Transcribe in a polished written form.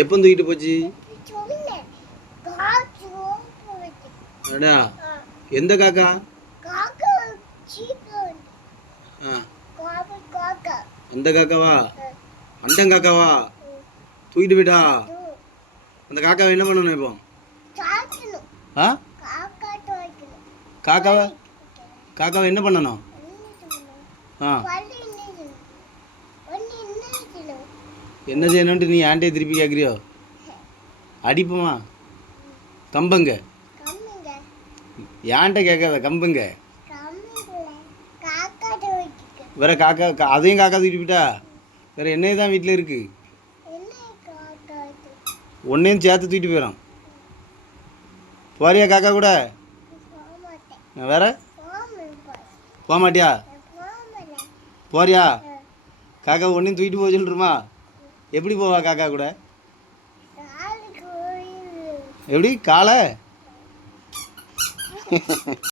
எப்போ தூக்கிட்டு போச்சு? அடா, எந்த காக்கா? அந்த காக்காவா? அண்டங்காக்காவா? தூக்கிட்டு போயிட்டா? அந்த காக்காவை என்ன பண்ணணும் இப்போ? ஆ, காக்காவை காக்காவை என்ன பண்ணணும்? ஆ, என்ன செய்யணும்ட்டு நீ ஆண்டே திருப்பி கேட்குறியோ? அடிப்போமா? கம்பங்க ஏன்ட்ட கேட்காத, கம்புங்க. வேற காக்கா அதையும் காக்கா தூக்கிட்டு போயிட்டா? வேற என்னையே தான் வீட்டில் இருக்கு, ஒன்னையும் சேர்த்து தூக்கிட்டு போயிடும். போறியா காக்கா கூட? வேற போக மாட்டியா? போறியா? காக்கா ஒன்றையும் தூக்கிட்டு போக சொல்லிருமா? எப்படி போவா காக்கா கூட? எப்படி காலை?